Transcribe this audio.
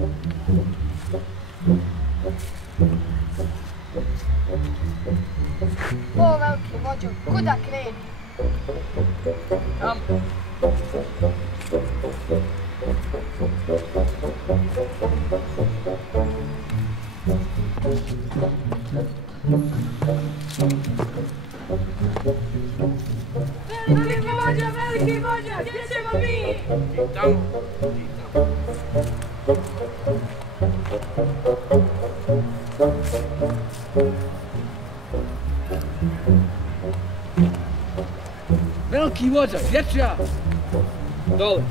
O, veliki vođo, kuda kreni? Tamo. Veliki vođa, gdje ćemo mi? Tamo. Veliki vođa, gdje ću ja? Dole.